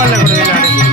రూపాయలు కూడా వెళ్ళాడింది.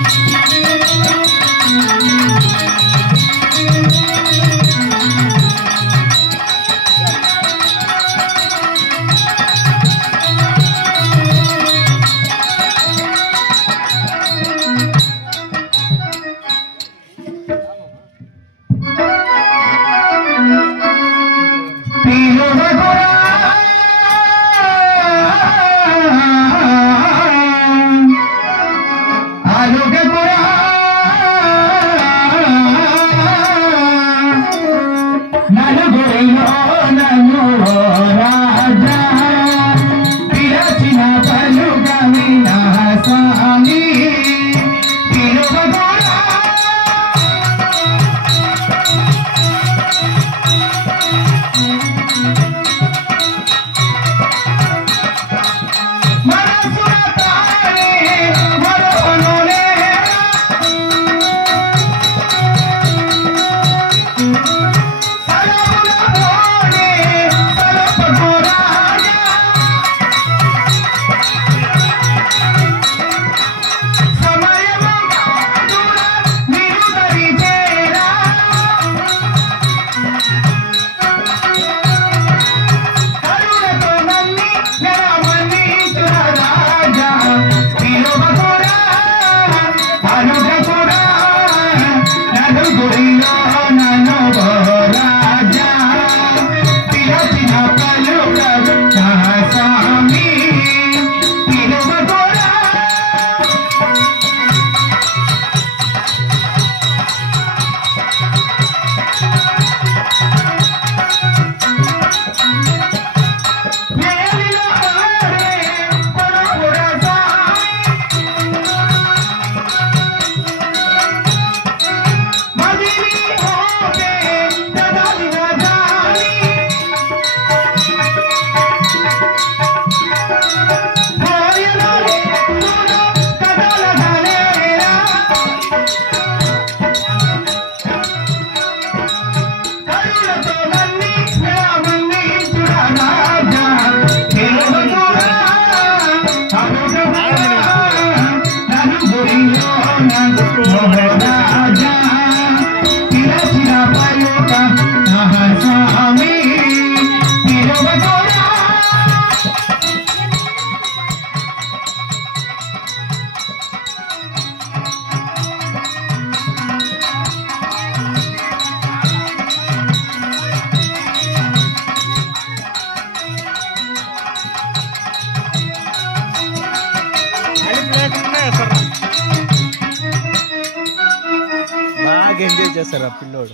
బాగా ఎంజాయ్ చేస్తారు ఆ పిల్లోడు.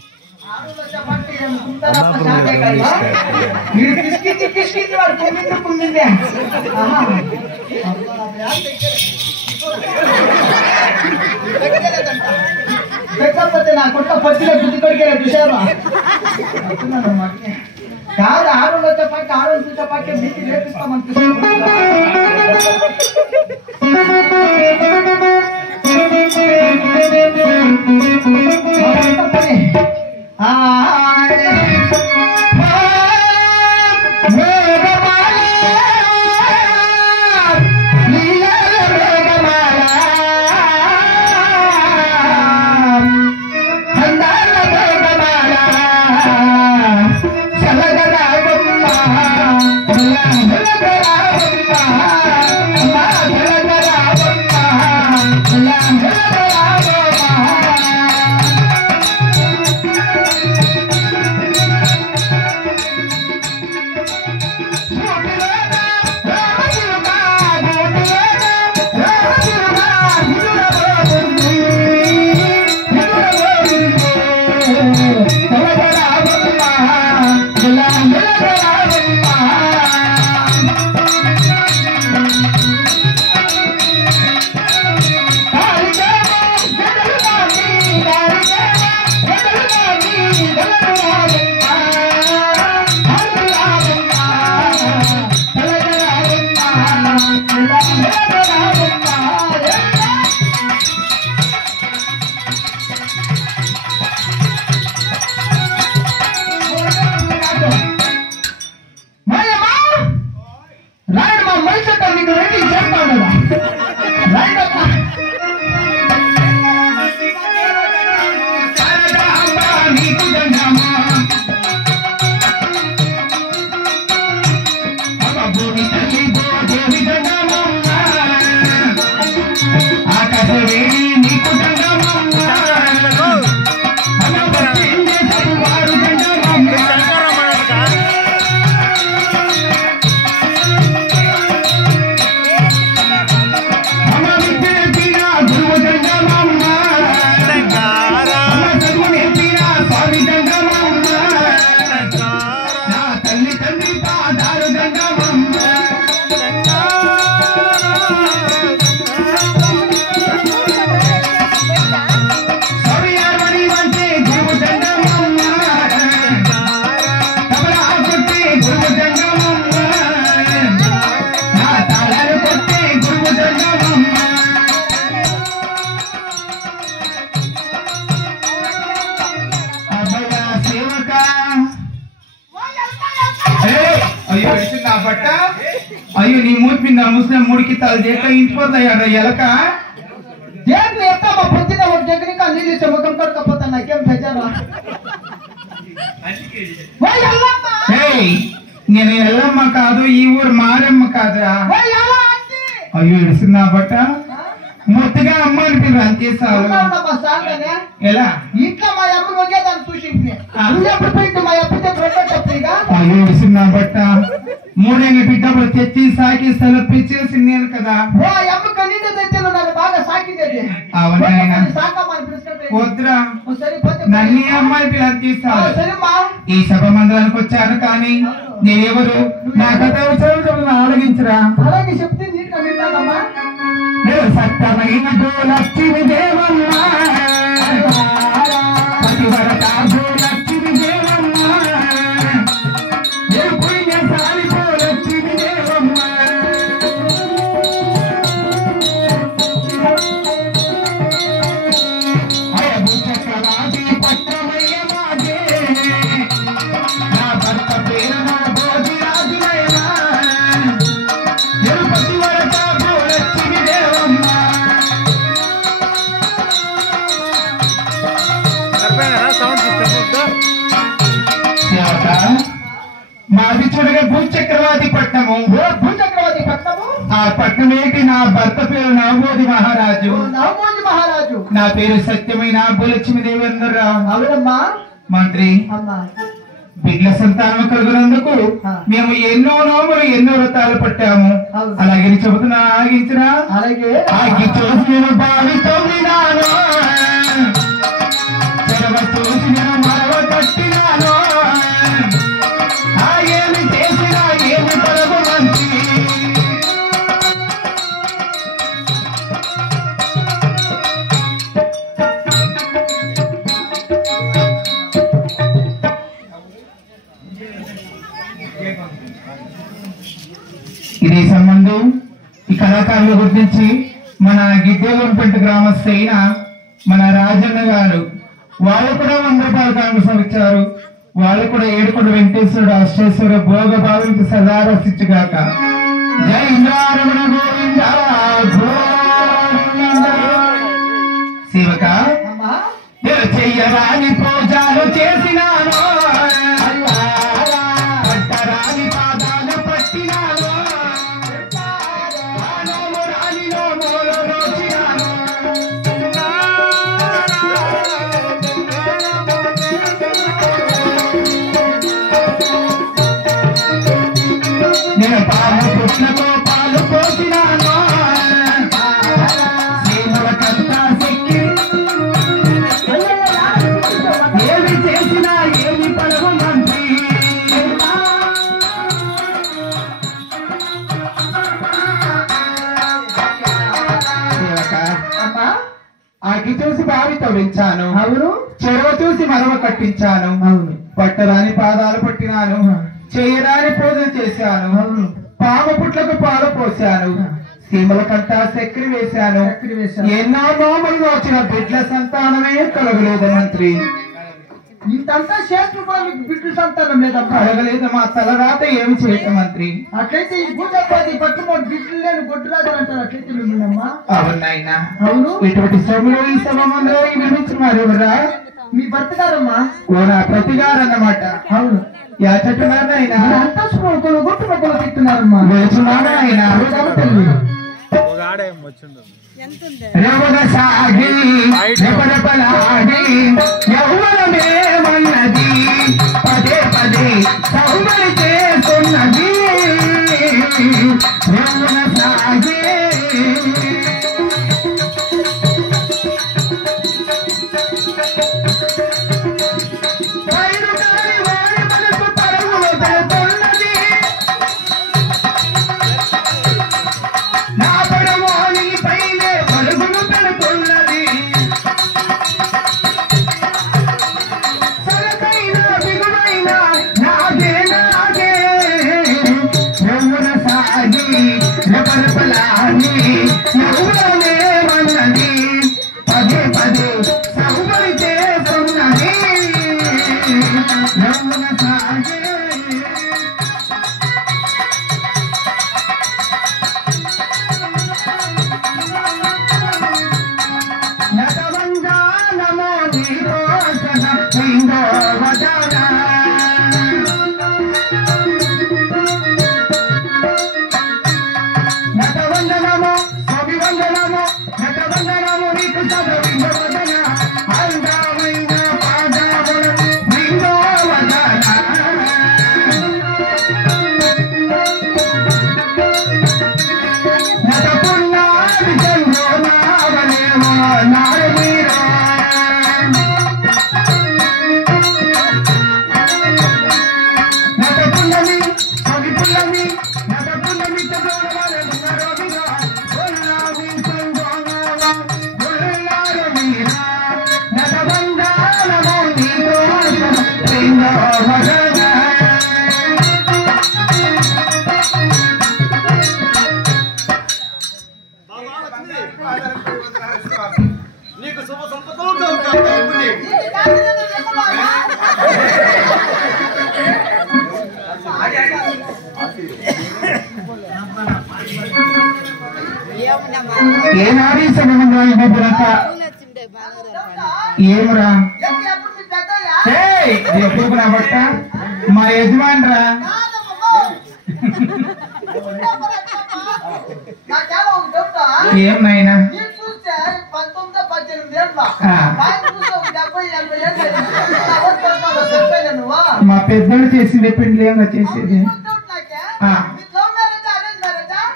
నా కొత్త పచ్చిలో గుర్తు కొడికే చూసావా కాదు ఆరోగ్య వచ్చేపాకి ఆరోగ్య చూసేపాకే బీపీ లేపిస్తామనిపిస్తుంది. అయ్యో నీ మూతి మీద ముసిన మూడికి తల చేత ఇంటిపోతాయాడు ఎలక దేవుని ఎంత మా పొద్దున ఒక దగ్గరికి నీళ్ళు ఇచ్చే ముఖం కడకపోతా నాకేం తెచ్చారా నేను ఎల్లమ్మ కాదు ఈ ఊరు మారమ్మ కాదురా అయ్యో ఇడుస్తున్నా బట్ట మొత్తగా అమ్మ అనిపించారు అంతే సాగు ఎలా ఇంట్లో మా అమ్మ ఒకేదాన్ని చూసి ఎప్పుడు పోయింది మా అప్పుడే చెప్పిగా అయ్యో ఇడుస్తున్నా బట్ట మూడేళ్ళ బిడ్డప్పుడు తెచ్చి సాకి సెలపిచ్చేసి నేను కదా ఓ అమ్మ కనీద తెచ్చాను నన్ను బాగా సాకిదేది అవునా సాకమ్మని పిలుచుకుంటే వద్దురా సరే నన్ను అమ్మాయి పిల్లలు తీస్తాను సరేమ్మా ఈ సభ మందిరానికి వచ్చాను కానీ నేనెవరు నా కథ ఆలోచించరా అలాగే చెప్తే నీకు విన్నానమ్మా సత్తమైన గోలక్ష్మి దేవమ్మ పతివరత గోలక్ష్మి దేవమ్మ పుణ్యశాలి గోలక్ష్మి దేవమ్మ అయబు చక్రవాది పట్టమయ్య మాదే నా భర్త పేరు నా బోధి రాజులైనా పతివరత గోలక్ష్మి దేవమ్మ మాది చూడగా భూచక్రవాది పట్నము భూచక్రవర్తి పట్టము ఆ పట్నం ఏంటి నా భర్త పేరు నవమోది మహారాజు నవమోజి మహారాజు నా పేరు సత్యమైన భూలక్ష్మి దేవేంద్రరావు అవునమ్మా మంత్రి అమ్మా బిడ్ల సంతానం కలుగునందుకు మేము ఎన్నో నోములు ఎన్నో వ్రతాలు పట్టాము అలాగే చెబుతున్నా ఆగించరా అలాగే ఆగి చూసి నేను భావితో వినాను చెరవ చూసి నేను మరవ కట్టినాను ఏమి చేసినా ఏమి పరము మంచి ఇది సంబంధం ఈ కళాకారుల గురించి మన గిడ్డేలంపేట గ్రామస్థ అయిన మన రాజన్న గారు వాళ్ళు కూడా 100 రూపాయలు కాంగ్రెస్ ఇచ్చారు. వాళ్ళు కూడా ఏడుకొండ వెంకటేశ్వరుడు అష్టేశ్వర భోగ భావికి సదారసిచ్చుగాక. జై ఇంద్రారమణ గోవింద గోవింద. శివక చెయ్యరాని పూజలు చేసినాను, పట్టరాని పాదాలు పట్టినాను, రానిలో మూల రోచినాను. నేను పాలు పుట్లతో పాలు పోసినాను, సేవలకంతా శక్తి ఏమి చేసినా ఏమి పడవ మంత్రి. అగ్గి చూసి బావితో పెంచాను, అవును. చెరువ చూసి మరవ కట్టించాను, అవును. పట్టరాని పాదాలు పట్టినాను, చేయరాని పూజలు చేశాను, అవును. పాము పుట్లకు పాలు పోశాను, సీమల కంటా చక్కెర వేశాను. ఎన్నో నోములుగా వచ్చిన బిడ్ల సంతానమే కలగలేదు మంత్రి. ఇంతంతా చేస్తూ కూడా మీకు బిడ్డ సంతానం లేదమ్మా. కలగలేదు, మా తలరాత ఏమి చేయట మంత్రి. అట్లయితే ఈ భూజాపతి పట్టుమోడు బిడ్డలు లేని గొడ్డురాజు అంటారు. అట్లయితే మిమ్మల్నమ్మా. అవునాయనా, అవును. ఇటువంటి సభలో ఈ సభ మందిలో వినిపించున్నారు ఎవరా? మీ భర్త గారమ్మా. ఓ నా ప్రతిగారన్నమాట. అవును. యా చెట్టున్నారాయన అంతా మొక్కలు గుట్టు మొక్కలు తిట్టున్నారమ్మా. వెలుచున్నారా ఆయన? ఒక ఆడ ఏం వచ్చిండు. రమణ సాగి రెపరెపలాడి యౌవనమేమన్నది పదే పదే సౌందర్య చేస్తున్నది రమణ సాగి నీకు శుభ సంపదలు ఏనాడీ సమయంలో ఏమరా ఎప్పుడు రాబట్ట మా యజమాని రా ఏం నాయనా మా పెద్దోడు చేసింది పెళ్లి ఏమన్నా చేసేది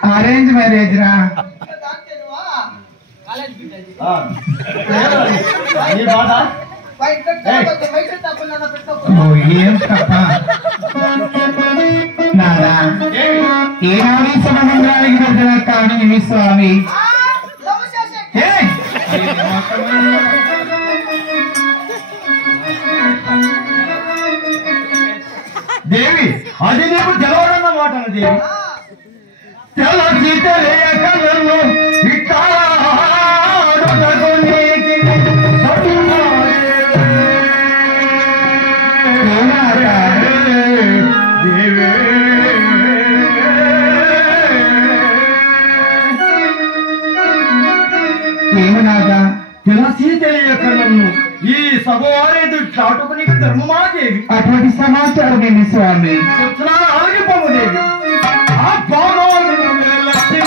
అరేంజ్ మ్యారేజ్ రా ఏం తప్ప నాదా ఏనాడీ సమయంలోకి పెద్దల కానీ స్వామి దేవి అది నీకు తెలవడన్న మాట దేవి తెలచి తెలియక నన్ను ఏమనాదా తెలచి తెలియక నన్ను ఈ సభవారేది చాటుకుని ధర్మమా దేవి అటువంటి సమాచారం ఏమి స్వామి చెప్తున్నాను ఆగిపోము దేవి ఆ లక్ష్మి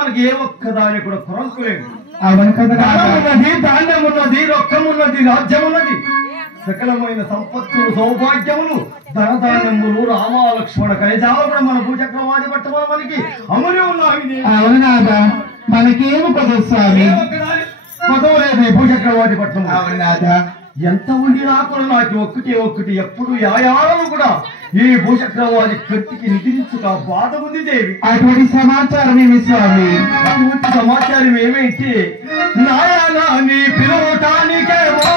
మనకి ఏ ఒక్కదాని కూడా కొరకు లేదు. అవును కదా, ఉన్నది, ధాన్యం ఉన్నది, రొక్కం ఉన్నది, రాజ్యం ఉన్నది, సకలమైన సంపత్తులు, సౌభాగ్యములు, ధనధాన్యములు, రామలక్ష్మణ కైజాలు కూడా మన భూచక్రవాది పట్టమా మనకి అమలు ఉన్నాయి. అవునాదా మనకేమి కొదవు స్వామి? కొదవలేదు భూచక్రవాది పట్టణం. అవునాదా? ఎంత ఉండినా కూడా నాకు ఒక్కటి ఎప్పుడు యాయాలను కూడా ఈ భూచక్రవాది కత్తికి నిద్రించుక బాధ ఉంది దేవి. అటువంటి సమాచారం ఏమి స్వామి? అటువంటి సమాచారం ఏమైతే నాయనా నీ పిలవటానికేమో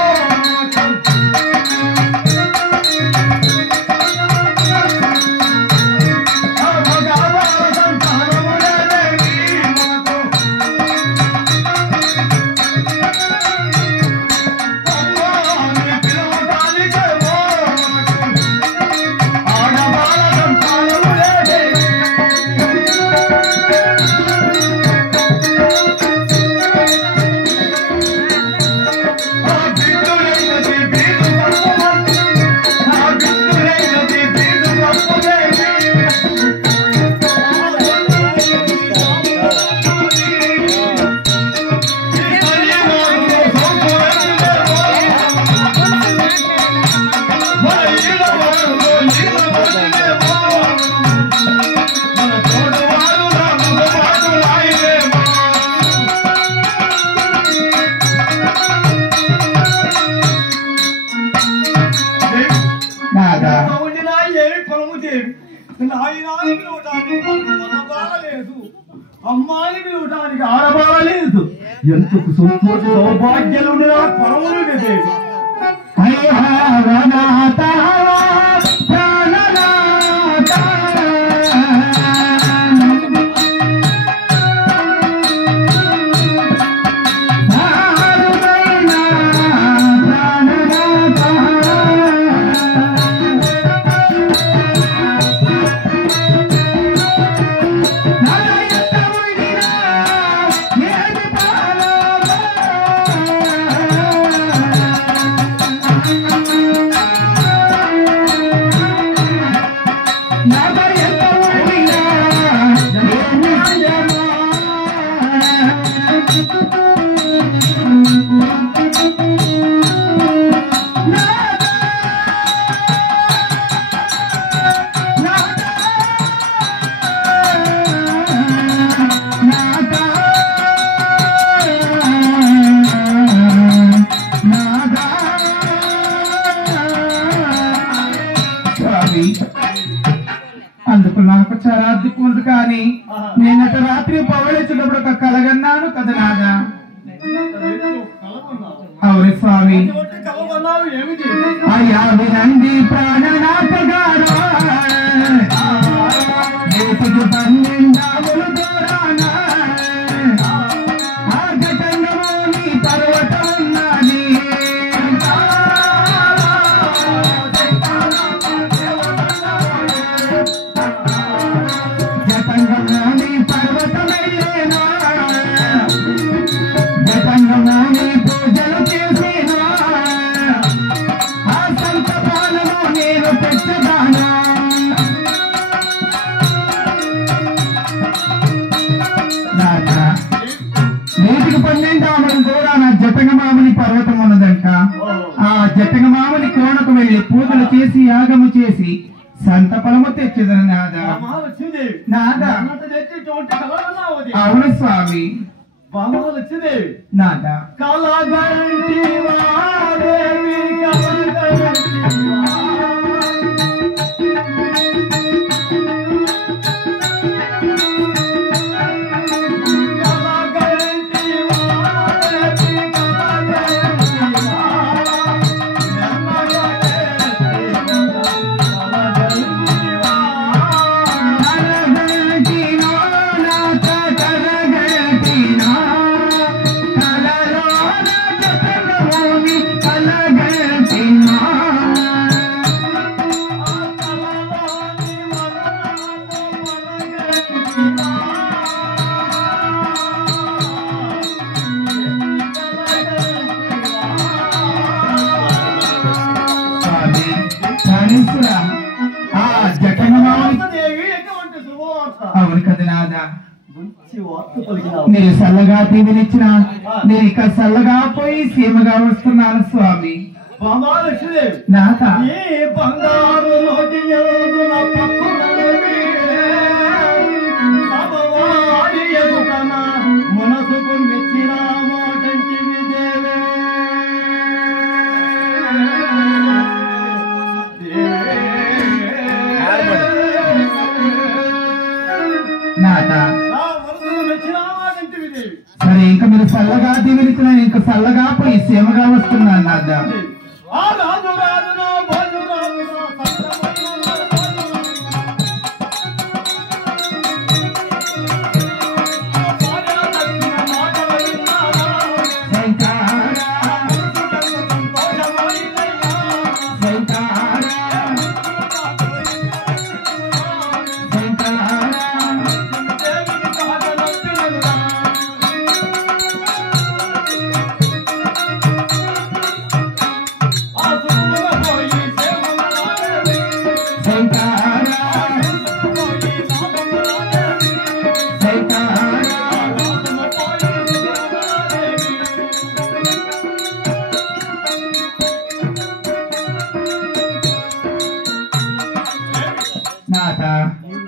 అమ్మాయిని పిలవటానికి ఆడబాలేదు. ఎంతకు సంతోష సౌభాగ్యాలు పరములు కదే. అందుకు నాకు చాలా అద్దుకుంది కానీ నేనట రాత్రి పవళించినప్పుడు ఒక కలగన్నాను కదా నాదా. అవును స్వామి. అయ్యా వినండి ప్రాణనాథ గారా, నేటికి 12 దూరాన ఆర్ఘటంగమోని పర్వతం ఉన్నది. జతంగమోని పర్వతమయ్యేనా, జతంగమోని పూజలు చేసేనా, ఆ సంతపాలము నేను తెచ్చదానా. నేటికి 12 దూరాన జటంగమామని పర్వతం ఉన్నదంట. ఆ జటంగమామని కోణకు వెళ్లి పూజలు చేసి యాగము చేసి సంత ఫలము తెచ్చేదని నాదా. నాదా. అవును స్వామి. నాదా. అవును కదా నాదా. నేను చల్లగా దీవెనిచ్చిన నేను ఇక చల్లగా పోయి సీమగా వస్తున్నాను స్వామి. నాదా. మన మనసుకు మెచ్చిన మాటంటి విదేవే సరే ఇంకా మీరు చల్లగా దిగులుతున్నా ఇంకా చల్లగా పోయి సేమగా వస్తున్నాను నాదా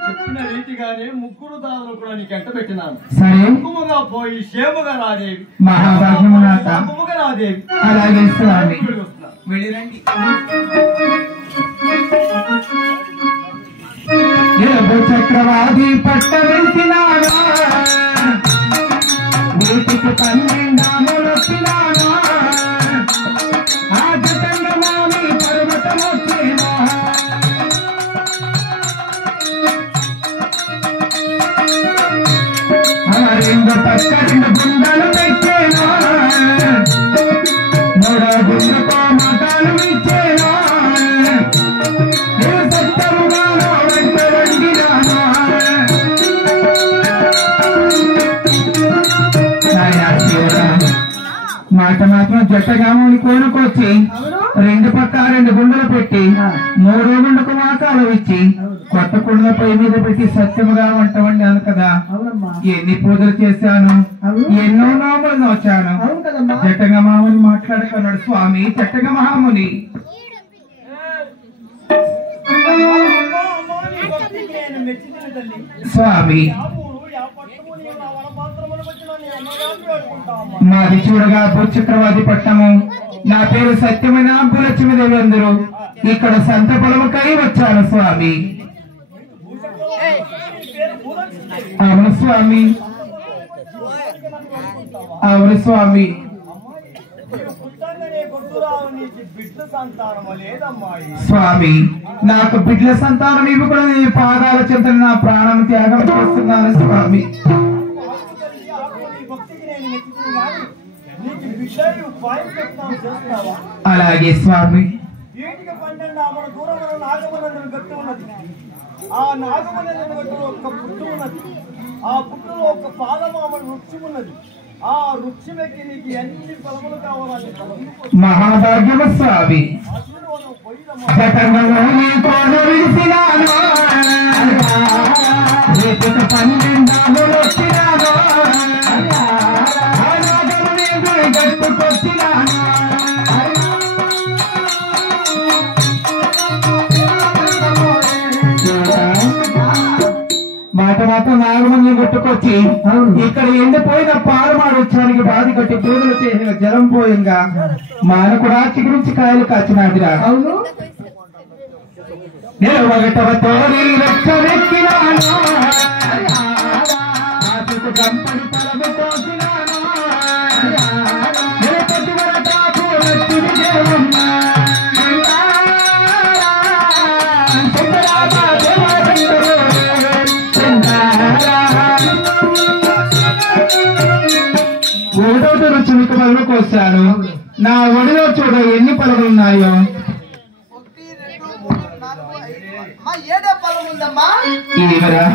చెప్పిన రీతిగానే ముగ్గురు దారులు కూడా నీకు ఎంట పెట్టినాను. సరే కుంకుమగా పోయి క్షేమగా రాదేవి మహాభాగ్యమునాథ రాదేవి. అలాగే స్వామి వెళ్ళిరండి. చక్రవాది పట్ట వెళ్తున్నానా వీటికి 12 వచ్చినానా ఆజతంగమాని పర్వతం వచ్చేనా రెండు పక్క 2 గుండలు పెట్టేనా 3 గుండతో మతాలు ఇచ్చేనా సత్యముగానో వెంట వండినానా మాట మాత్రం జట్టగామని కోనుకొచ్చి 2 పక్క 2 గుండలు పెట్టి 3 గుండకు మాసాలు ఇచ్చి కొత్త కుండల పై మీద పెట్టి సత్యముగా వంట వండాను కదా. ఎన్ని పూజలు చేశాను, ఎన్నో నామలు నోచాను. జట్టగా మామని మాట్లాడుకున్నాడు స్వామి. జట్టగా మహాముని స్వామి మాది చూడగా భూచక్రవాది పట్టణము. నా పేరు సత్యమైన భూలక్ష్మీదేవి. అందరూ ఇక్కడ సంత పొలముకై వచ్చాను స్వామి. అవును స్వామి, అవును స్వామి. స్వామి నాకు బిడ్డల సంతానం ఇవి కూడా నేను పాదాల చెంత నా ప్రాణం త్యాగం చేస్తున్నాను స్వామి. అలాగే స్వామి. ఆ నాగమనందు ఒక పుట్టు ఉన్నది. ఆ పుట్టులో ఒక పాలమామల వృక్షం ఉన్నది. ఆ వృక్షమెక్కి నీకు ఎన్ని ఫలములు కావాలని మహాభాగ్యము స్వామి. మాట మాత్రం నాగమని కొట్టుకొచ్చి ఇక్కడ ఎండిపోయిన పాలమాడు వచ్చానికి బాధ కట్టి పూజలు చేసిన జలం పోయింగా మానకుడా చిగురించి కాయలు కాచినాదిరా. అవును నిలవగటవ తోడి రక్షమెక్కినాను గంపడి తలము కోసినాను నిలపటి వరటాకు రక్షిని దేవమ్మా ఓడోటి రుచికి పనులు కోసాను. నా ఒడిలో చూడ ఎన్ని పనులు ఉన్నాయో. ఇదివరా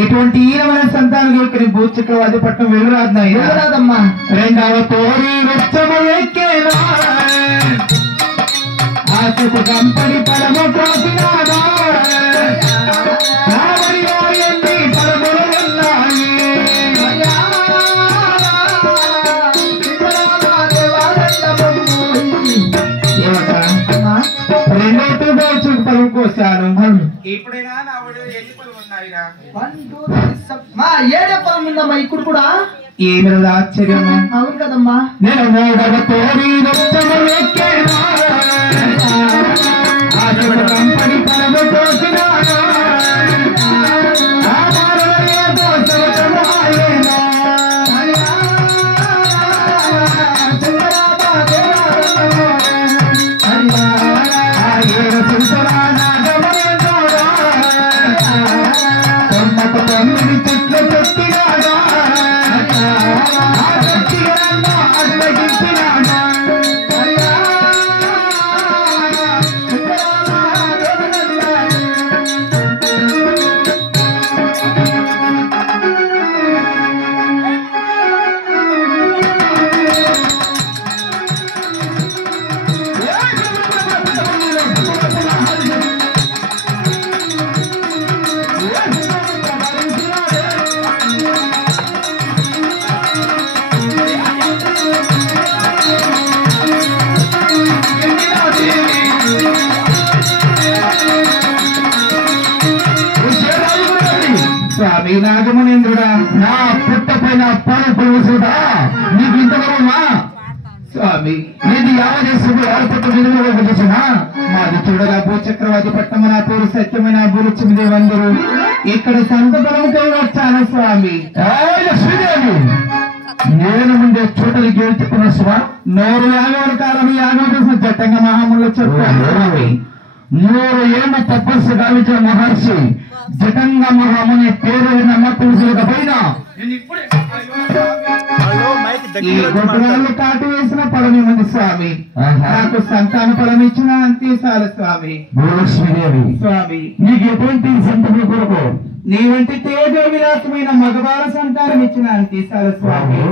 ఇటువంటి ఈనమైన సంతానం ఇక్కడ భూచక్రవాది పట్టణం వెళ్ళరాదమ్మా. 2వ తోడి వెచ్చము ఎక్కేనా ఆశకు గంపడి పరము కోసినానా ఎన్ని పరములు ఉన్నాయి. కోసాను. ఎప్పుడైనా నా ఒడిలో ఎన్ని పనులు ఉన్నాయిరా? మా 7 పొలం ఉందమ్మా. ఇప్పుడు కూడా ఏమి ఆశ్చర్యము. అవును కదమ్మా. నేను మూడవ తోడి కంపని తనము కోసినాను స్వామి నాగమనేంద్రుడా, నా పుట్ట పైన పాలు పొలుసుడా నీకు ఇంతవరమా స్వామి? నీది యావదేశంలో ఆడపట్టు విధులుగా పిలిచిన మాది చూడగా భూచక్రవాది పట్టమ నా పేరు సత్యమైన గురుచిమిదేవందరూ ఇక్కడ సంతబలముకై వచ్చాను స్వామి. లక్ష్మీదేవి నేను ముందే చూడని గెలుచుకున్న స్వా నూరు యాగవర కాలం యాగం చేసిన జట్టంగా మహాములు చెప్పాను. 100 ఏళ్ల తపస్సు గావించిన మహర్షి జటంగ మహాముని పేరు నమ్మకం పైన ఈ గుంటరాళ్ళు కాటు వేసిన ఫలం ఏముంది స్వామి? నాకు సంతాన ఫలం ఇచ్చిన అంతేసాల స్వామి. భూలక్ష్మీదేవి స్వామి నీకు ఎటువంటి సంతానం కొరకు నీ వంటి తేజ విలాసమైన మగవార సంతానం ఇచ్చిన అంతేసాల స్వామి.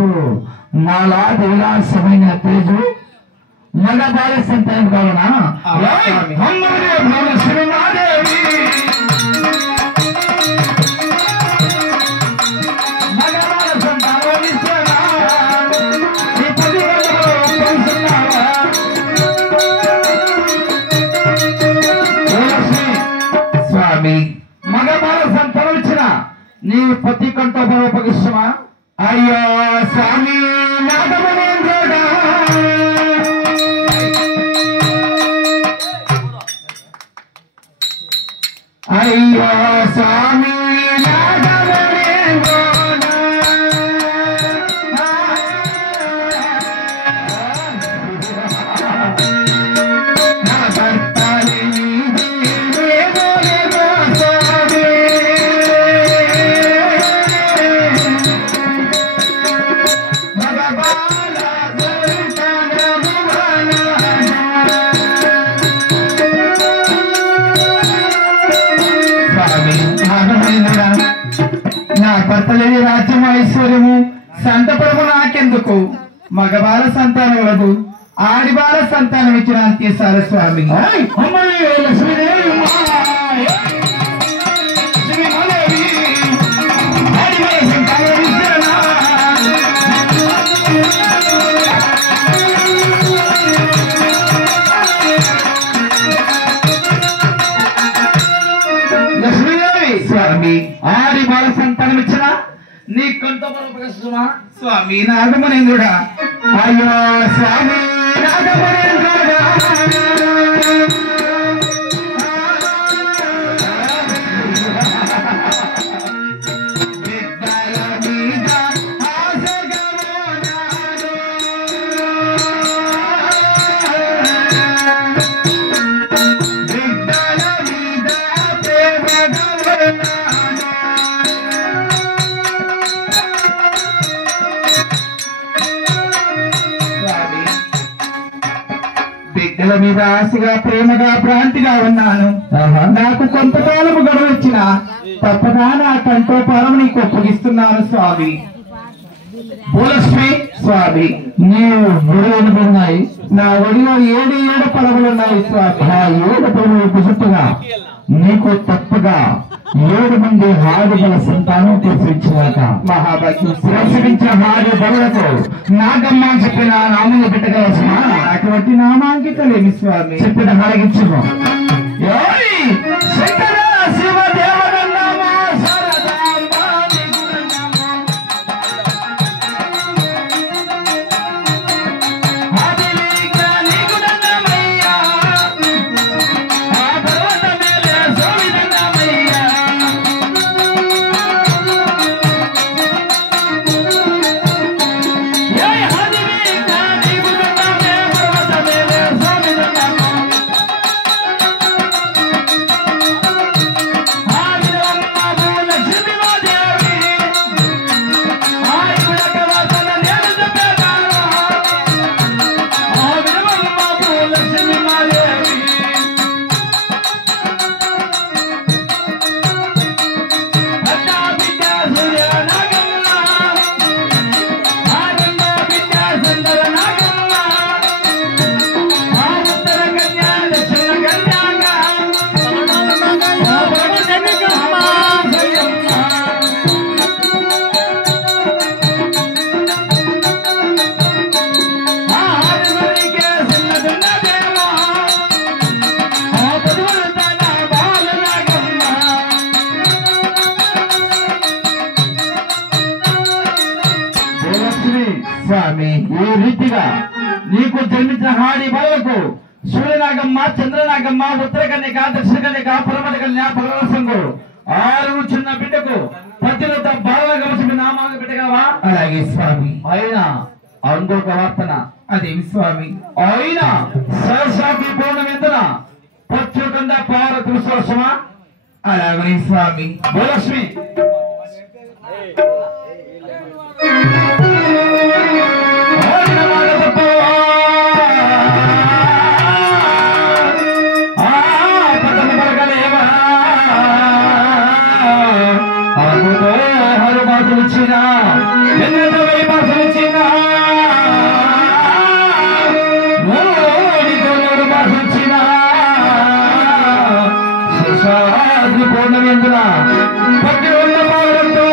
నాలాంటి విలాసమైన తేజు మగవార సంతానం కావునా స్వామి. మగవార సంతానం ఇచ్చిన నీ పతి కంటో ఉపగిష్టమా? అయ్యో స్వామి నాగమనేంద్రుడా, అయ్యో స్వామి నాగమనేంద్రుడా, నా భర్తని నా భర్తలేని రాజ్యం ఐశ్వర్యము సంతపరము నాకెందుకు? మగవార సంతానం వలదు ఆడివార సంతానం ఇచ్చిన అంతేసాల స్వామి. లక్ష్మీదేవి స్వామి ఆడి బాల సంతానం ఇచ్చిన నీ కొంత ఉపకృష్టమా? స్వామి నాగమనేంద్రుడా, అయ్యో స్వామి నాగమనేంద్రుడా, బిడ్డల మీద ఆశగా ప్రేమగా భ్రాంతిగా ఉన్నాను. నాకు కొంతకాలము గడువచ్చిన తప్పగా నా కంఠోపారం నీకు ఒప్పగిస్తున్నాను స్వామి. భూలక్ష్మి స్వామి నీవు ఉన్నాయి, నా ఒడిలో 7 పడవలున్నాయి స్వామి. ఆ 7 పడవలు చుట్టుగా నీకు తప్పగా 7 మంది ఆడబల సంతానం ప్రసవించినాక మహాభాగ్యం ప్రసవించిన ఆడబలకు నాగమ్మ చెప్పిన నామని పెట్టగలసిన అటువంటి నామాంకితలేమి స్వామి చెప్పిన హారగించుకో. శంకర శివ దేవనన్నామా సరదా నీకు జన్మించిన హాడి బాలకు సూర్యనాగమ్మ, చంద్రనాగమ్మ, ఉత్తర కన్యక, దక్షిణ కన్యక, పరమట కన్య, పరమసంగు 6 చిన్న బిడ్డకు పతిరత బాల గమసి నామాలు పెట్టగలవా? అలాగే స్వామి. అయినా అందుక వార్తన అదేమి స్వామి? అయినా సరసాకి పూర్ణమెందున పచ్చుకంద పార తులసమా? అలాగే స్వామి. భూలక్ష్మి పూర్ణమెందున పట్టి ఉన్న పాలతో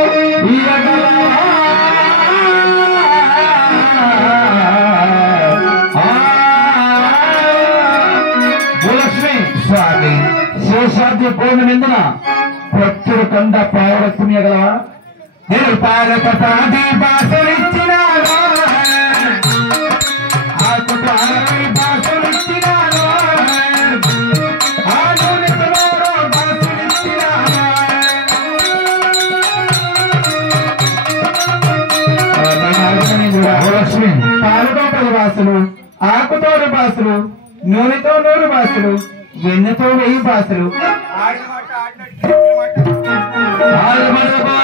భూలక్ష్మి స్వామి. శేషాద్రి పూర్ణమెందున ప్రత్యుడు కండ పావలక్ష్మియగలవా? నేను పారపతాది బాసులిచ్చినాను, ఆకు పారవి బాసులిచ్చినాను, ఆనునితమోరో బాసులిచ్చినాను. భూలక్ష్మి పాలతో 10 బాసులు, ఆకుతోడు బాసులు, నూనెతో 100 బాసులు, వెన్నెతో 1000 బాసులు. ఆడబడబా